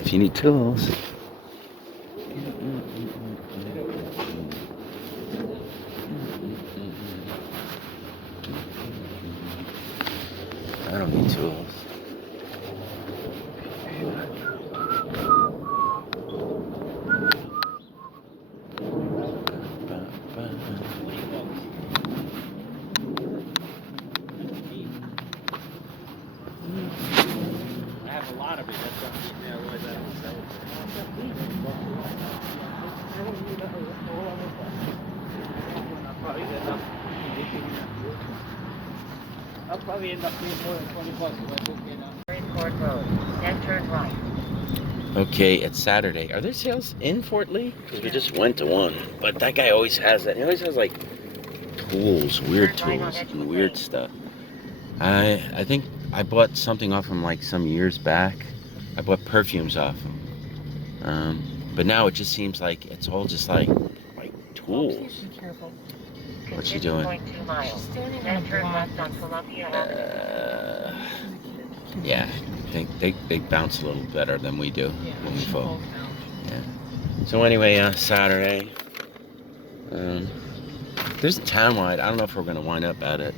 If you need tools. I don't need tools. I have a lot of it. That's what I'm getting there. Otherwise, I don't sell it. I'll probably end up paying more than $20 if I don't get out. Court Road, then turn right. Okay, it's Saturday. Are there sales in Fort Lee? Because we just went to one. But that guy always has that. He always has like tools, weird tools, and weird stuff. I think I bought something off him like some years back. I bought perfumes off him. But now it just seems like it's all just like tools. Please be careful. What's she doing? 2 miles. She's standing on Then a turn block. left on Columbia Avenue. Yeah, I think they bounce a little better than we do when we fall. Yeah. So anyway, Saturday. There's a Townwide. I don't know if we're gonna wind up at it.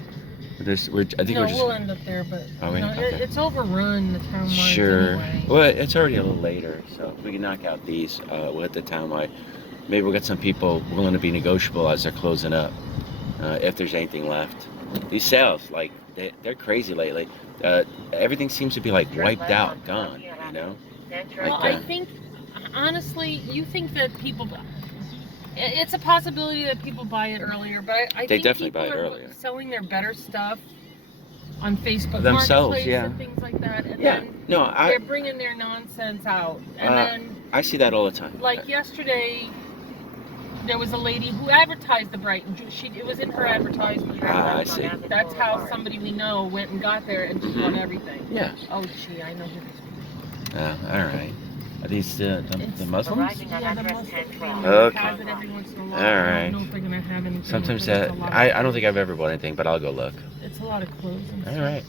I think No, we're just. we'll end up there, but Are we? no, Okay. it's overrun, the Townwide Sure. anyway. Well, it's already a little later, so if we can knock out these, we'll hit the Townwide. Maybe we'll get some people willing to be negotiable as they're closing up, if there's anything left. These sales, like, they're crazy lately. Everything seems to be like wiped out, gone, you know? Well, I think, honestly, you think that people, it's a possibility that people buy it earlier, but I They think definitely people buy it are earlier. selling their better stuff on Facebook Themselves, Marketplace yeah. and things like that, and Yeah, then no, they're bringing their nonsense out. And then, I see that all the time. like yesterday, there was a lady who advertised the Brighton. It was in her advertisement. I see. That's how somebody we know went and got there and just bought everything. Yeah. Oh, gee, I know who these people are. All right. Are these the Muslims? Yeah, the Muslim family Okay. has it every once in a while. All I right. don't know if they're gonna have anything. Sometimes but it's a lot I don't think I've ever bought anything, but I'll go look. It's a lot of clothes and All stuff. right.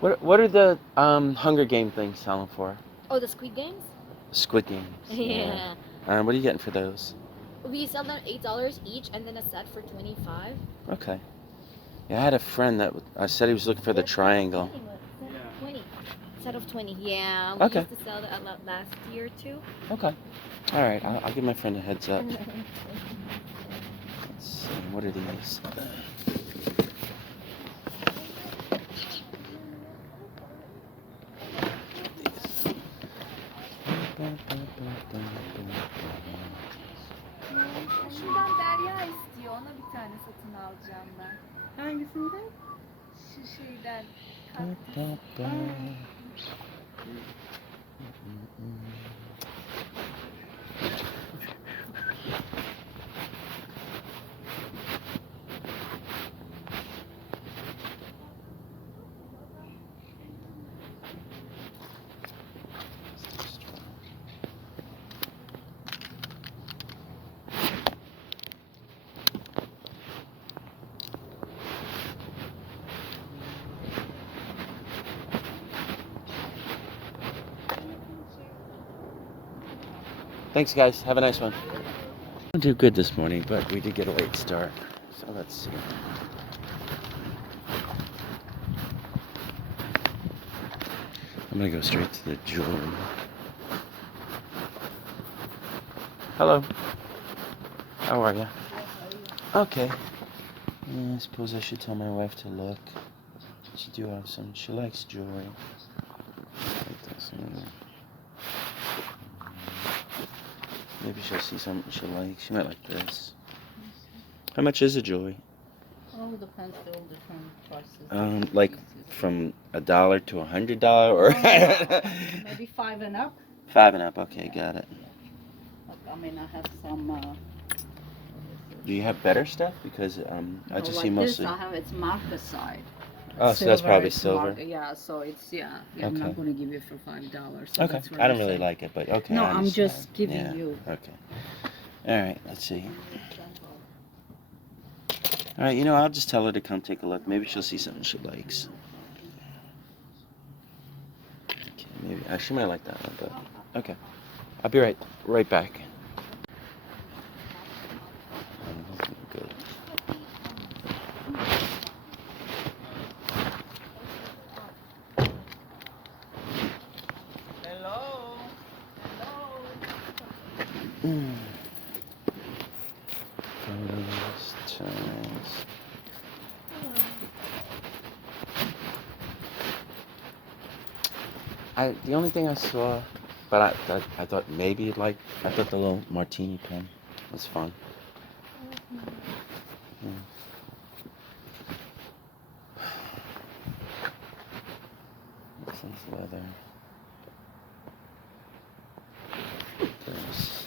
What are the Hunger Game things selling for? Oh, the Squid Games? Squid Games. Yeah. What are you getting for those? We sell them $8 each and then a set for $25. Okay. Yeah, I had a friend that said he was looking for the triangle. 20. Set of 20. Yeah. We Okay. used to sell that last year too. Okay. All right. I'll give my friend a heads up. Let's see. What are these? Şuradan Derya istiyor. Ona bir tane satın alacağım ben. Hangisinden? Şu şeyden. Thanks, guys. Have a nice one. Didn't do good this morning, but we did get a late start. So let's see. I'm gonna go straight to the jewelry. Hello. How are you? Okay. Yeah, I suppose I should tell my wife to look. She do have some. She likes jewelry. Like this. Maybe she'll see something she'll like. She might like this. How much is a jewelry? Oh, depends. They're all different prices. Like from $1 to $100 or Maybe 5 and up. 5 and up. Okay, got it. I mean, I have some. Do you have better stuff? Because I just see mostly. This I have it's marcasite. Oh, so that's probably it's silver. Yeah, so it's I'm Okay. not going to give you for $5. So Okay, that's what I don't I'm really saying. like it, but okay. No, I I'm understand. just giving Yeah, you. Okay. All right, let's see. All right, I'll just tell her to come take a look. Maybe she'll see something she likes. Okay, maybe she might like that one, but okay. I'll be right back. Good. Hello. Photos, times. The only thing I saw, but I thought maybe you'd like. I thought the little martini pen was fun. Yeah. This is leather. There's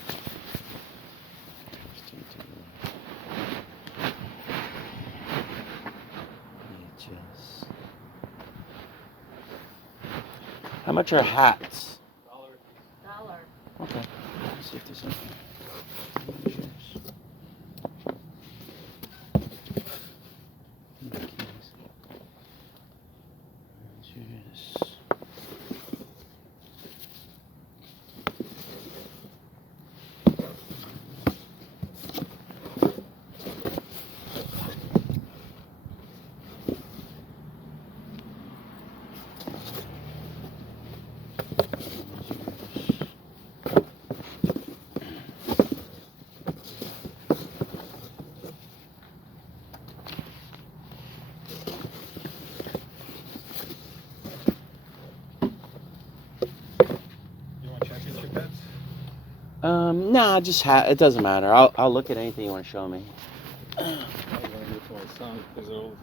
VHS. How much are hats? $1. Okay. Let's see if there's anything. Nah, just it doesn't matter. I'll look at anything you want to show me. I'm going to do it for my son because they're all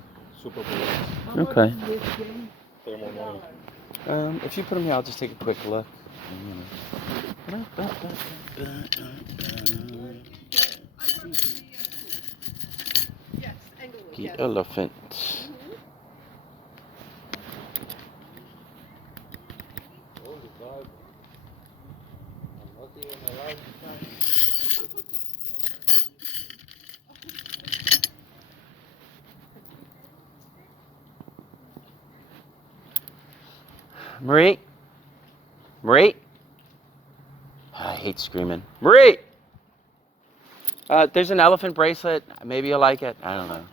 super boys. Okay. They're more money. If you put them here, I'll just take a quick look. The elephant. Marie? Marie? I hate screaming. Marie! There's an elephant bracelet. Maybe you'll like it. I don't know.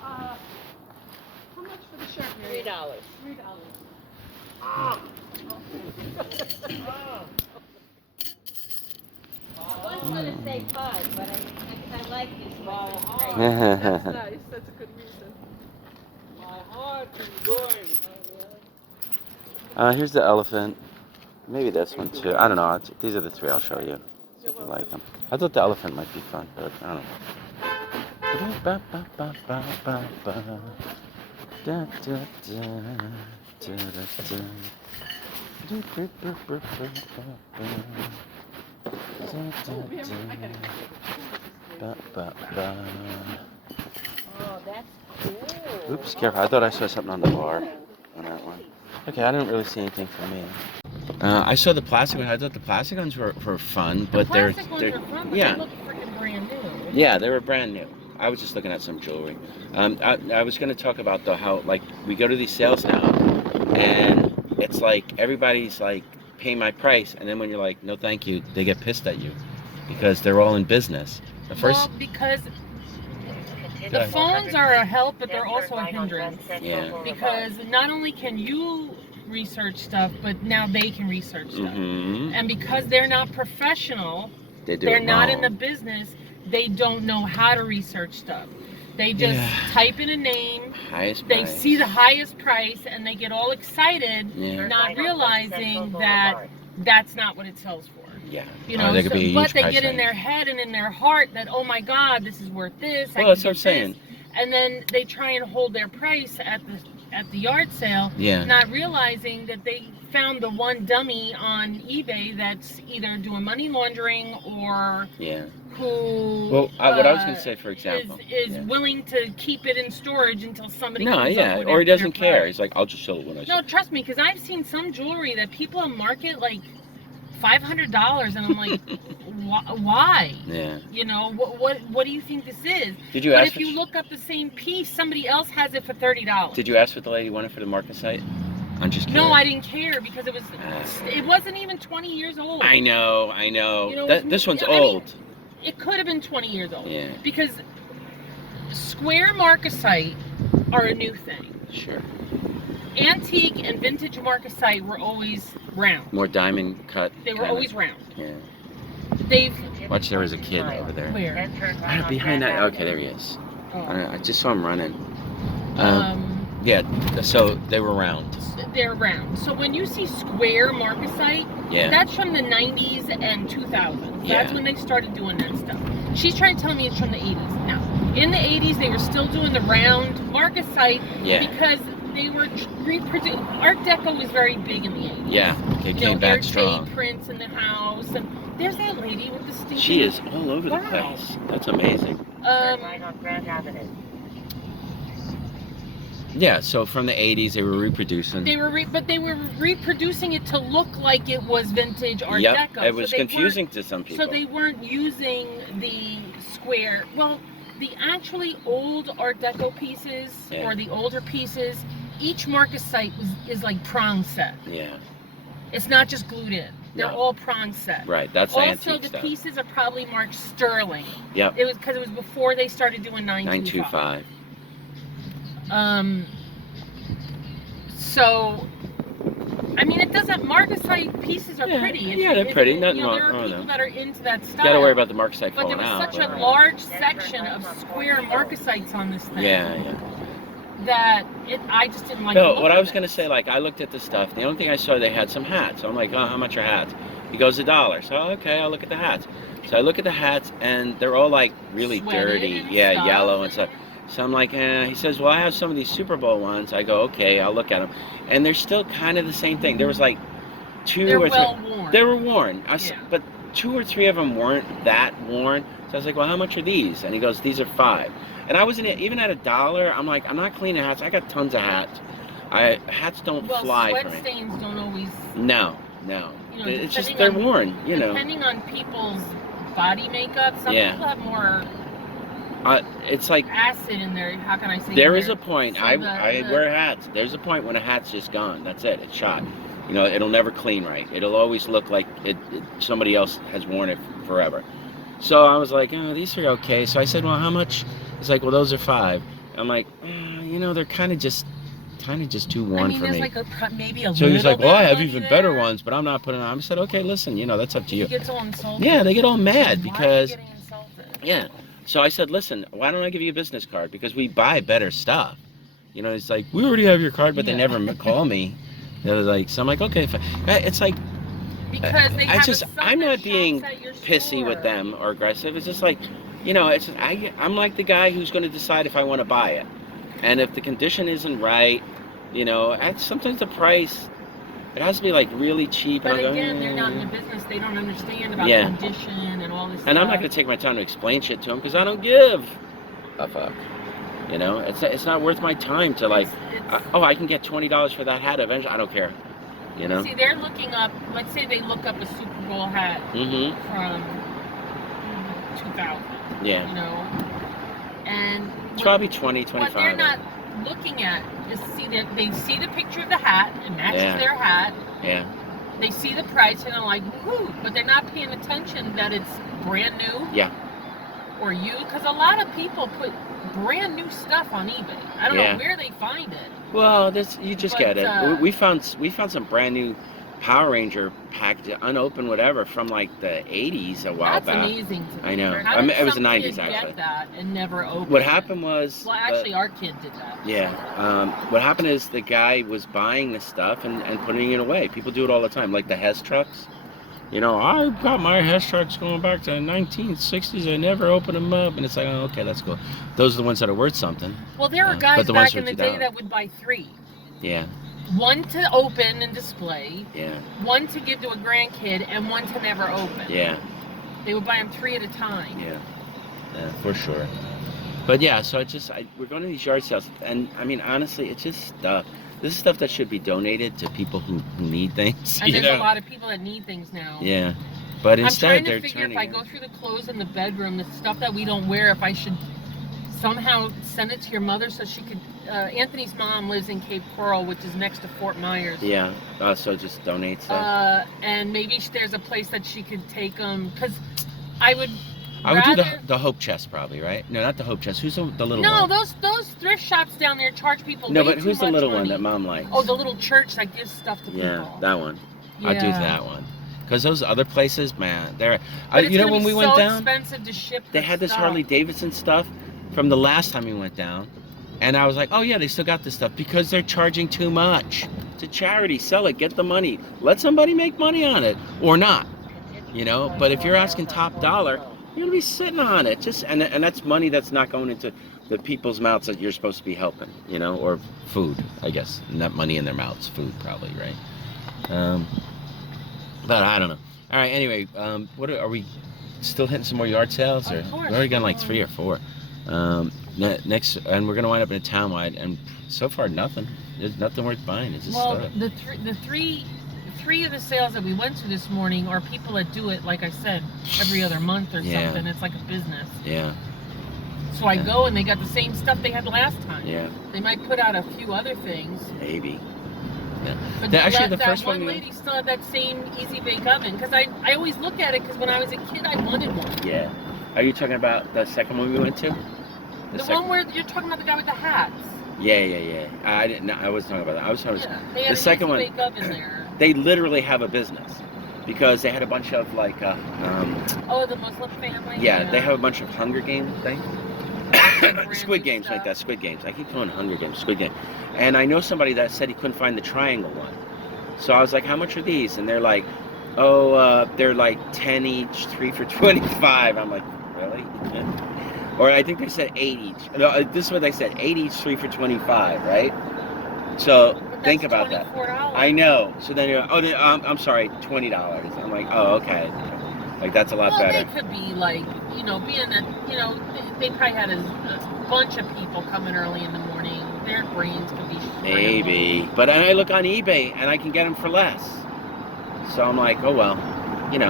How much for the shirt, Mary? $3. $3. I was going to say 5, but I like this one. That's nice. That's a good reason. My heart is going. Here's the elephant. Maybe this one too. I don't know. These are the three I'll show you. If you like them. I thought the elephant might be fun, but I don't Oh, that's cool. Oops, careful. I thought I saw something on the bar on that one. Okay, I didn't really see anything for me. I saw the plastic ones. I thought the plastic ones were fun, but they're Plastic ones are fun, but yeah. they look freaking brand new. Yeah, they were brand new. I was just looking at some jewelry. I was going to talk about how like we go to these sales now, and it's like everybody's like pay my price, and then when you're like no thank you, they get pissed at you because they're all in business. The first Well, because the phones are a help, but they're also a hindrance. Yeah. Because not only can you research stuff, but now they can research stuff. Mm-hmm. And because they're not professional, They're not wrong. in the business, they don't know how to research stuff. They just type in a name, Highest they price. see the highest price, and they get all excited, Yeah. not realizing that that's not what it sells for. Yeah. You know, there could be a but huge they price get in range. their head and in their heart that, oh my God, this is worth this. Well, that's what I'm saying. And then they try and hold their price at the yard sale, Yeah. not realizing that they found the one dummy on eBay that's either doing money laundering or Yeah. who Well, what I was going to say, for example, is willing to keep it in storage until somebody no, comes yeah, up with or he their doesn't care. price. He's like, I'll just sell it when I sell No, it. trust me, because I've seen some jewelry that people market like $500, and I'm like, why? Yeah. You know, what do you think this is? Did you But ask? if you look up the same piece, somebody else has it for $30. Did you ask what the lady wanted for the market site? I'm just curious. No, I didn't care because it wasn't even 20 years old. I know. You know, This one's I mean, old. It could have been 20 years old. Yeah. Because square marcasite are a new thing. Sure. Antique and vintage marcasite were always round. More diamond cut. They were kinda. always round. Yeah. They've Watch, there was a kid over there. where? Right behind that. Okay, there he is. Oh. I just saw him running. Yeah. So they were round. They're round. So when you see square marcasite, Yeah. that's from the 90s and 2000s. That's Yeah. when they started doing that stuff. She's trying to tell me it's from the 80s. Now, in the 80s, they were still doing the round marcasite Yeah. because they were reproducing. Art Deco was very big in the 80s. Yeah. They You came know, back strong. prints in the house, and there's that lady with the stinking. She is all over the Wow. place. That's amazing. Yeah, so from the 80s, they were reproducing. They were reproducing it to look like it was vintage Art Yep, Deco. it was So they confusing to some people. So they weren't using the square. Well, the actually old Art Deco pieces, Yeah. or the older pieces, each marcasite is like prong set. Yeah, It's not just glued in. They're No. all prong set. right. That's the Also, antique the stuff. pieces are probably marked sterling. Yep. It was because it was before they started doing 925. 925. So, I mean, it doesn't. Marcasite pieces are Yeah, pretty. yeah, they're pretty. Nothing you know, wrong- there are wrong with people them. that are into that style. Got to worry about the marcasite But there falling was out. such a large section of square marcasites on this thing. Yeah. That I just didn't like. No, the what look I was of gonna it. say, like, I looked at the stuff. The only thing I saw, they had some hats. I'm like, oh, how much are hats? He goes, $1. So okay, I'll look at the hats. So I look at the hats, and they're all like really Sweated dirty. and Yeah, stuff, yellow and stuff. So I'm like, eh. He says, well, I have some of these Super Bowl ones. I go, okay, I'll look at them. And they're still kind of the same thing. There was like They're well worn. They were worn. Yeah. But 2 or 3 of them weren't that worn. So I was like, well, how much are these? And he goes, these are $5. And I was even at $1. I'm like, I'm not cleaning hats. I got tons of hats. Hats don't fly sweat for me. stains don't always. No. You know, It's just depending they're on- worn. You know. Depending on people's body makeup, some Yeah. people have more It's like acid in there. How can I say? there in is there? a point. So I the- wear hats. There's a point when a hat's just gone. That's it. It's shot. You know, it'll never clean right. It'll always look like somebody else has worn it forever. So I was like, oh, these are okay. So I said, well, how much? He's like, well, those are $5. I'm like, you know, they're kind of just too worn I mean, for there's me. like maybe a So little he's like, bit well, I of have money even there. better ones, but I'm not putting on. I said, okay, listen, you know, that's up to He you. gets all insulted. Yeah, they get all mad Why are you because, getting insulted? yeah. So I said, listen, why don't I give you a business card? Because we buy better stuff. You know, it's like, we already have your card, but they Yeah. never call me. They're like, so I'm like, okay, fine. It's like, Because they I have just, a son I'm that not shops being at your pissy with store. them or aggressive. It's just like, you know, it's just, I'm like the guy who's going to decide if I want to buy it. And if the condition isn't right, you know, sometimes the price, it has to be like really cheap. But and I'll go, again, they're not in the business. They don't understand about Yeah. condition and all this And I'm stuff. not going to take my time to explain shit to them because I don't give a fuck. You know, it's not worth my time to like, It's- I can get $20 for that hat eventually. I don't care. You know? See, they're looking up, let's say they look up a Super Bowl hat Mm-hmm. from 2000, Yeah. you know, and It's probably 20, what 25. they're not looking at is they see the picture of the hat, it matches Yeah. their hat, Yeah. they see the price and they're like, woohoo, but they're not paying attention that it's brand new. Yeah. Or because a lot of people put brand new stuff on eBay. I don't Yeah. know where they find it. Well, you just But, get it. We found some brand new Power Ranger package, unopened, whatever, from like the 80s a while That's back. amazing to me. I know. How I mean, did it was the some 90s kid actually. Get that and never opened What it? happened was. Well, actually, our kid did that. Yeah. What happened is the guy was buying the stuff and putting it away. People do it all the time, like the Hess trucks. You know, I got my hash trucks going back to the 1960s. I never opened them up. And it's like, oh, okay, that's cool. Those are the ones that are worth something. Well, there were but guys the ones back in for the day 2000. that would buy 3. Yeah, One to open and display, yeah, one to give to a grandkid, and one to never open. yeah, They would buy them 3 at a time. yeah, for sure. But yeah, so we're going to these yard sales. And I mean, honestly, it's just stuff. This is stuff that should be donated to people who need things. And you there's know? a lot of people that need things now. Yeah. But instead, I'm trying they're to figure if turning I go through the clothes in the bedroom, the stuff that we don't wear, if I should somehow send it to your mother so she could. Anthony's mom lives in Cape Coral, which is next to Fort Myers. Yeah. So just donate stuff. And maybe there's a place that she could take them, because I would. I would do the Hope Chest probably, right? No, not the Hope Chest. Who's the little one? No, those thrift shops down there charge people. No, way but too who's the much little money. one that Mom likes? Oh, the little church that gives stuff to people. Yeah, that one. Yeah. I'd do that one. Because those other places, man, they're. But it's you know gonna when be we went so down, expensive to ship. they the had this stuff. Harley Davidson stuff from the last time we went down, and I was like, oh yeah, they still got this stuff because they're charging too much. It's a charity, sell it, get the money, let somebody make money on it or not, you know. But if you're asking top dollar, you're gonna be sitting on it. And that's money that's not going into the people's mouths that you're supposed to be helping, you know, or food, I guess. Not money in their mouths, food probably, right? But I don't know. All right, anyway, what are we still hitting some more yard sales? Or Of course, we've already done like 3 or 4. Next, and we're gonna wind up in a Townwide, and so far nothing. There's nothing worth buying. It's just stuff. the three of the sales that we went to this morning are people that do it, like I said, every other month or Yeah. something. It's like a business. Yeah, So I go and they got the same stuff they had last time. yeah, They might put out a few other things. maybe. Yeah. But The that first one one. lady still had that same easy bake oven, because I always look at it, because when I was a kid I wanted one. Yeah. Are you talking about the second one we went to? The one where you're talking about the guy with the hats. Yeah. I didn't. No, I wasn't talking about that. I was talking. Yeah, they had The second an one- easy bake oven there. They literally have a business because they had a bunch of like. Oh, the Muslim family. Yeah, they have a bunch of Hunger Games thing. Brand Squid new Games like stuff. that. Squid Games. I keep calling it Hunger Games. Squid Game. And I know somebody that said he couldn't find the triangle one. So I was like, how much are these? And they're like, oh, they're like 10 each, 3 for 25. I'm like, really? Or I think they said 8 each. No, this is what they said, 8 each, 3 for 25, right? So But think that's about that. $24. I know. So then you're, I'm sorry, $20. I'm like, oh, okay. Like that's a lot Well, better. they could be like, being that, they probably had a bunch of people coming early in the morning. Their brains could be scrambled. Maybe. But I look on eBay and I can get them for less. So I'm like, oh well.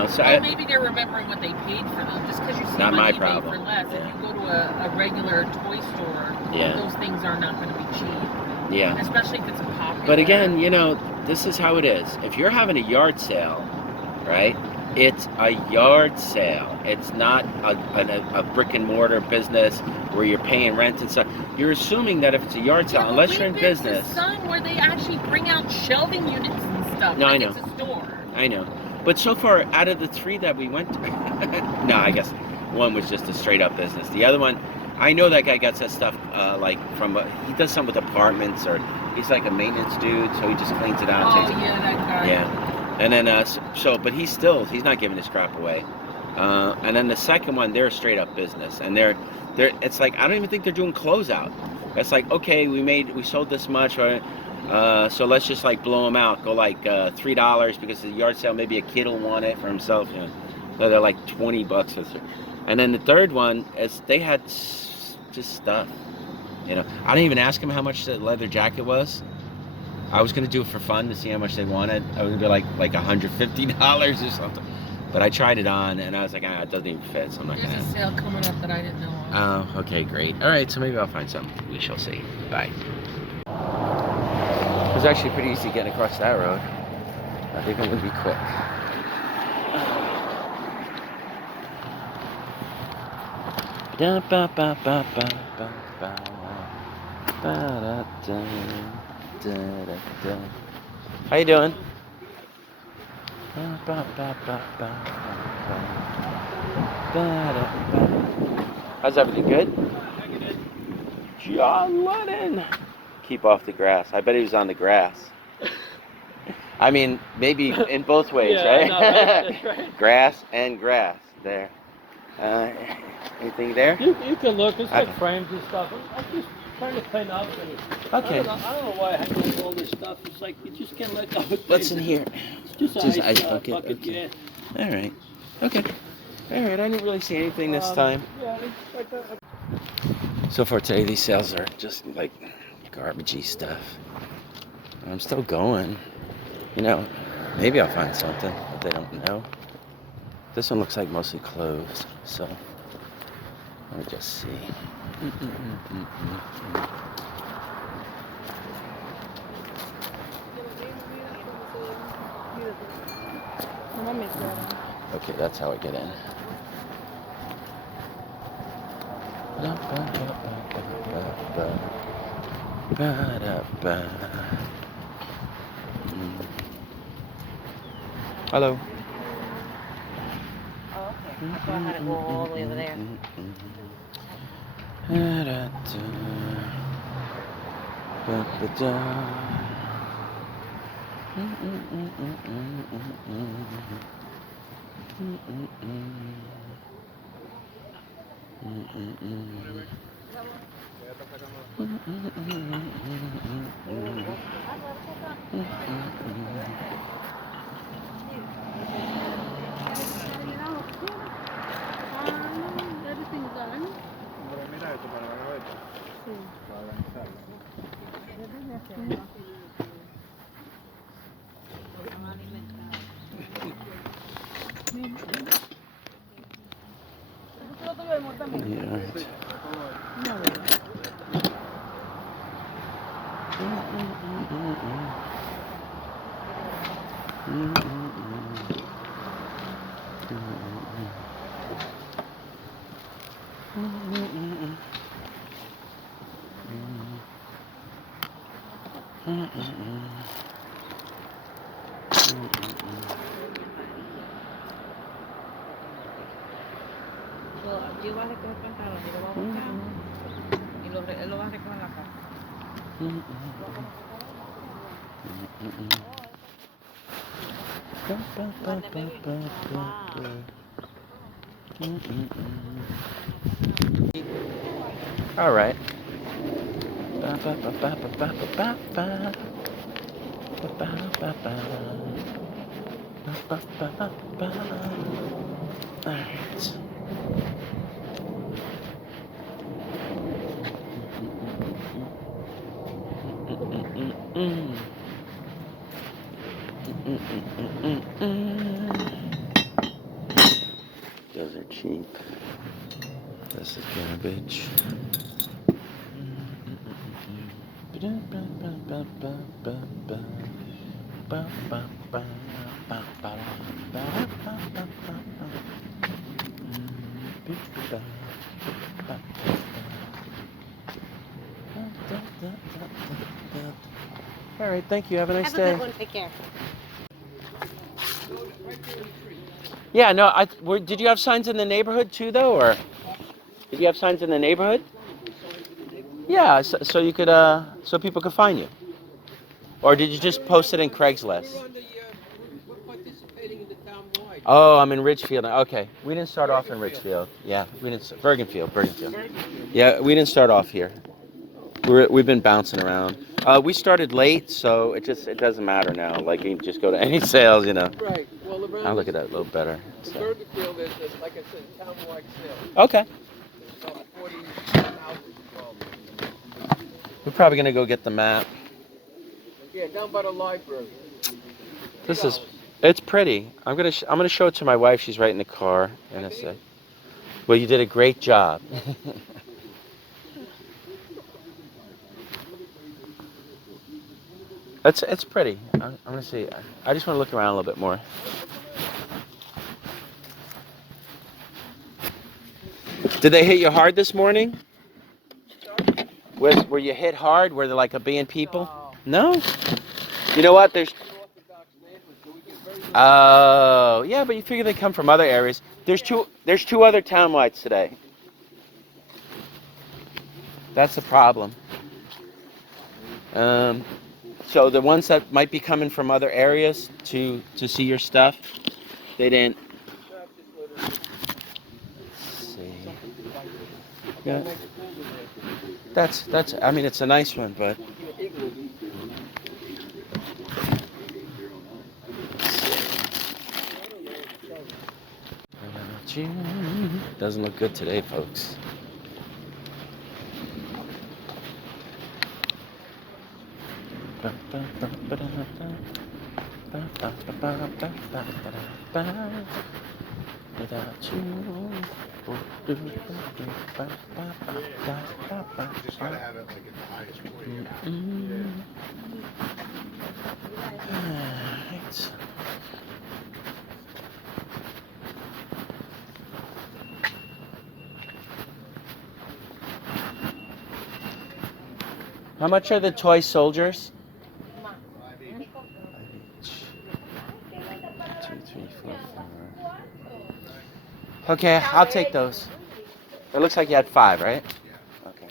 So Well, maybe they're remembering what they paid for them. Just because you see Not them on my eBay problem. for less. Yeah. If you go to a regular toy store, Yeah. those things are not going to be cheap. yeah. Especially if it's a popular. But again, this is how it is. If you're having a yard sale, right? It's a yard sale. It's not a brick and mortar business where you're paying rent and stuff. You're assuming that if it's a yard sale, Yeah, but unless we've you're in been business. to some where they actually bring out shelving units and stuff. No, I like know. It's a store. I know. But so far, out of the 3 that we went to, no, I guess one was just a straight up business. The other one, I know that guy gets that stuff he does some with apartments, or he's like a maintenance dude, so he just cleans it out. Oh takes it. yeah, that guy. Yeah. And then, but he's not giving his crap away. And then the second one, they're a straight up business. And it's like, I don't even think they're doing closeout. It's like, okay, we sold this much, or, so let's just like blow them out. Go like $3 because the yard sale, maybe a kid will want it for himself. So they're like $20. And then the third one is they had just stuff. I didn't even ask him how much the leather jacket was. I was gonna do it for fun to see how much they wanted. I was gonna be like $150 or something. But I tried it on and I was like, it doesn't even fit, so I'm not There's gonna. a sale coming up that I didn't know of. Oh, okay, great. All right, so maybe I'll find something. We shall see. Bye. It was actually pretty easy getting across that road. I think I'm gonna be quick. How you doing? How's everything good? John Lennon. Keep off the grass. I bet he was on the grass. I mean, maybe in both ways, Yeah, right? I know, right? That's right. Grass and grass there. Anything there? You can look. It's like Okay. frames and stuff. I'm just trying to clean up. And Okay. I don't know why I hang on to all this stuff. It's like you just can't let go of it. What's in here? It's just an ice bucket. bucket. Okay. Yeah. All right. Okay. All right. I didn't really see anything this time. Yeah, it's like that. So far today, these sales are just like garbagey stuff. I'm still going. You know, maybe I'll find something, but they don't know. This one looks like mostly closed, so let me just see. Okay, that's how I get in. Hello. Oh, okay. I thought I had to go all the way over there. Everything's done. Yeah, right. Yo voy a recoger pantalones, yo lo voy a buscar y él lo va a recoger en la casa. All right. All right. Those are cheap. This is garbage. All right, thank you. Have a nice day. Have a good one. Take care. Yeah, no, did you have signs in the neighborhood too, though, or did you have signs in the neighborhood? Yeah, so you could, so people could find you. Or did you just post it in Craigslist? We're participating in the Townwide. Oh, I'm in Ridgefield. Okay, we didn't start off in Ridgefield. Yeah, we didn't. Bergenfield. Yeah, we didn't start off here. We've been bouncing around. We started late, so it doesn't matter now. Like you can just go to any sales, you know. Right. Well, around I'll look at that a little better. the So. Bergenfield is, like I said, a Townwide sale. Okay. It's about 40,000 involved. We're probably gonna go get the map. Yeah, down by the library. It's pretty. I'm gonna show it to my wife. She's right in the car in a sec. Well, you did a great job. It's pretty. I'm gonna see. I just want to look around a little bit more. Did they hit you hard this morning? Were you hit hard? Were there like a billion people? No. You know what? Oh, yeah, but you figure they come from other areas. There's two other townwides today. That's the problem. So the ones that might be coming from other areas to see your stuff, they didn't. Let's see. Yeah. That's. I mean, it's a nice one, but. Doesn't look good today, folks. Without you. Just gotta have it like at the highest point. Right. How much are the toy soldiers? 5 each. 2, 3, 4, 5. Okay, I'll take those. It looks like you had 5, right? Yeah. Okay.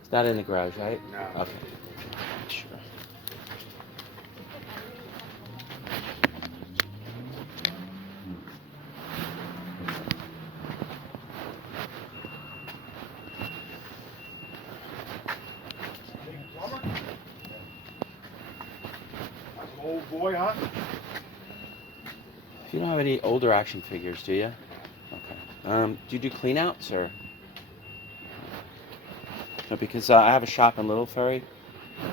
It's not in the garage, right? No. Okay. Sure. Old boy, huh? You don't have any older action figures, do you? Okay. Do you do cleanouts or? No, because I have a shop in Little Ferry,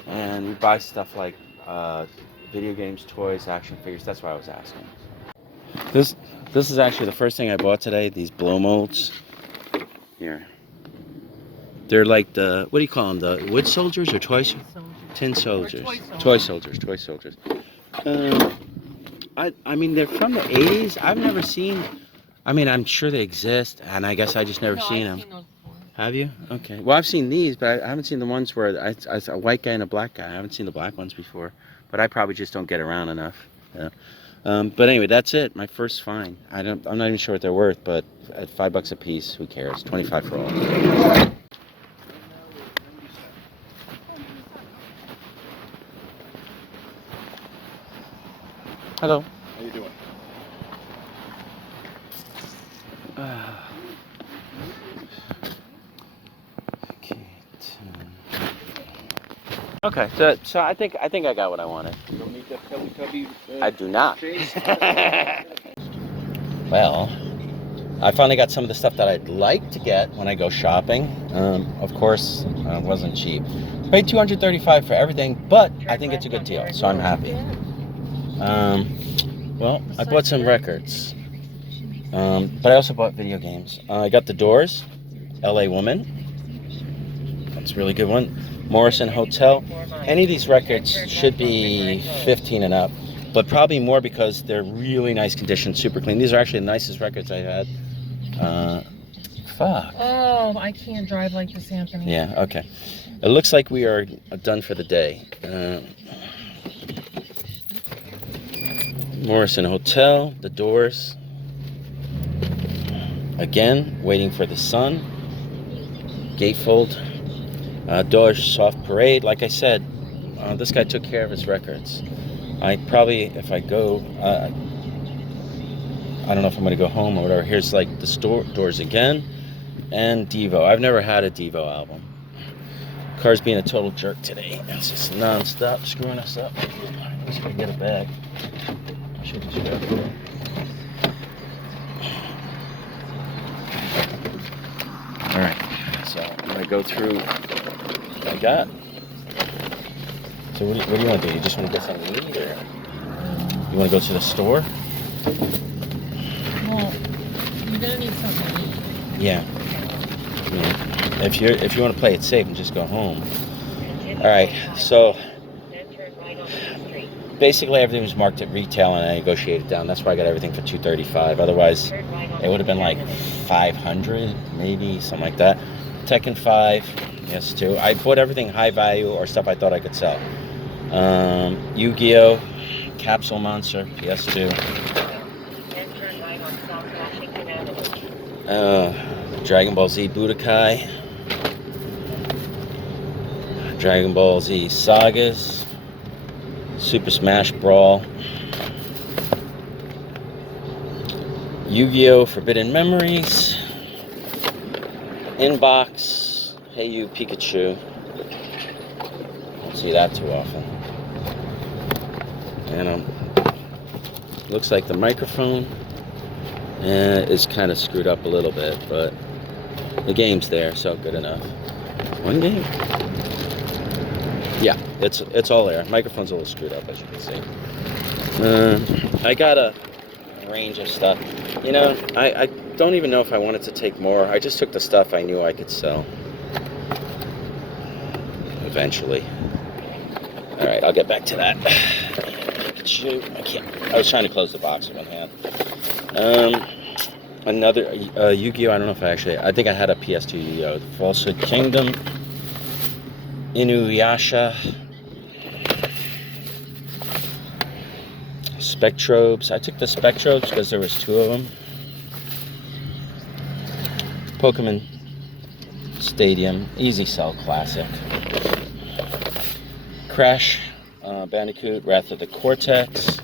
and we buy stuff like video games, toys, action figures. That's why I was asking. This is actually the first thing I bought today. These blow molds. Here. They're like the, what do you call them? The wood soldiers or toy soldiers? Tin soldiers. Toy soldiers. I mean, they're from the 80s. I've never seen, I mean, I'm sure they exist, and I guess I just never seen them. Seen those before. Have you? Okay. Well, I've seen these, but I haven't seen the ones where it's a white guy and a black guy. I haven't seen the black ones before, but I probably just don't get around enough. Yeah. But anyway, that's it. My first find. I'm not even sure what they're worth, but at $5 a piece, who cares? 25 for all. Hello. How you doing? Okay, so I think I got what I wanted. You don't need that Teletubby. I do not. Chase? Well, I finally got some of the stuff that I'd like to get when I go shopping. Of course, it wasn't cheap. Paid $235 for everything, but I think it's a good deal, so I'm happy. Well, I bought some records, but I also bought video games. I got The Doors, LA Woman. That's a really good one. Morrison Hotel. Any of these records should be 15 and up, but probably more because they're really nice condition, super clean. These are actually the nicest records I had. Fuck. Oh, I can't drive like this, Anthony. Yeah, okay. It looks like we are done for the day. Morrison Hotel, The Doors. Again, Waiting for the Sun. Gatefold. Doors Soft Parade. Like I said, this guy took care of his records. I probably, if I go, I don't know if I'm going to go home or whatever. Here's like the Doors again. And Devo. I've never had a Devo album. Car's being a total jerk today. It's just non-stop screwing us up. I'm just going to get a bag. I should just grab it. Alright, so I'm going to go through what I got. So what do you want to do? You just want to get something to eat, or you want to go to the store? Well, you're gonna need something to eat. Yeah. If you want to play it safe and just go home. All right. So basically everything was marked at retail, and I negotiated down. That's why I got everything for $235. Otherwise, it would have been like $500, maybe something like that. Tekken 5, yes, too. I bought everything high value or stuff I thought I could sell. Yu-Gi-Oh, Capsule Monster, PS2. Dragon Ball Z Budokai. Dragon Ball Z Sagas. Super Smash Brawl. Yu-Gi-Oh! Forbidden Memories. Inbox. Hey You Pikachu. Don't see that too often. And looks like the microphone is kind of screwed up a little bit, but the game's there, so good enough. One game? Yeah, it's all there. Microphone's a little screwed up, as you can see. I got a range of stuff. You know, I don't even know if I wanted to take more. I just took the stuff I knew I could sell. Eventually. Alright, I'll get back to that. Shoot, I was trying to close the box with one hand. Another Yu-Gi-Oh! I don't know if I think I had a PS2 Yu-Gi-Oh! Falsehood Kingdom. Inuyasha. Spectrobes. I took the Spectrobes because there was 2 of them. Pokemon Stadium. Easy Sell Classic. Crash Bandicoot. Wrath of the Cortex.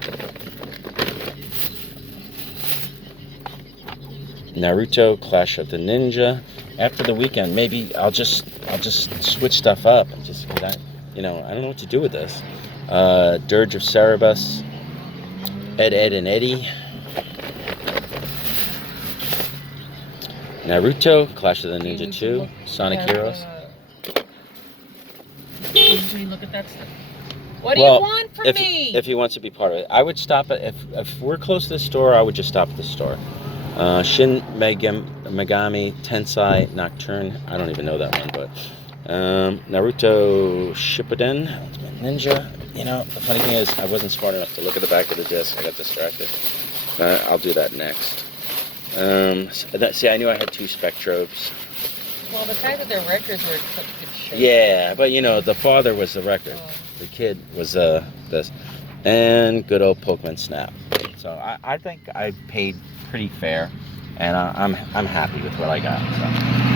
Naruto Clash of the Ninja. After the weekend, maybe I'll just switch stuff up. Just I don't know what to do with this. Dirge of Cerebus. Ed, and Eddie. Naruto, Clash of the Ninja 2, Sonic Heroes. Did you look at that stuff? What do you want from me? If he wants to be part of it, I would stop at if we're close to the store. I would just stop at the store. Shin Megami Tensei Nocturne. I don't even know that one, but Naruto Shippuden Ultimate Ninja. You know, the funny thing is, I wasn't smart enough to look at the back of the disc. I got distracted. I'll do that next. See, I knew I had 2 Spectrobes. Well, the fact that their records were in such good shape. Yeah, but you know, the father was the record. Oh. The kid was this. And good old Pokemon Snap. So I think I paid pretty fair, and I'm happy with what I got. So.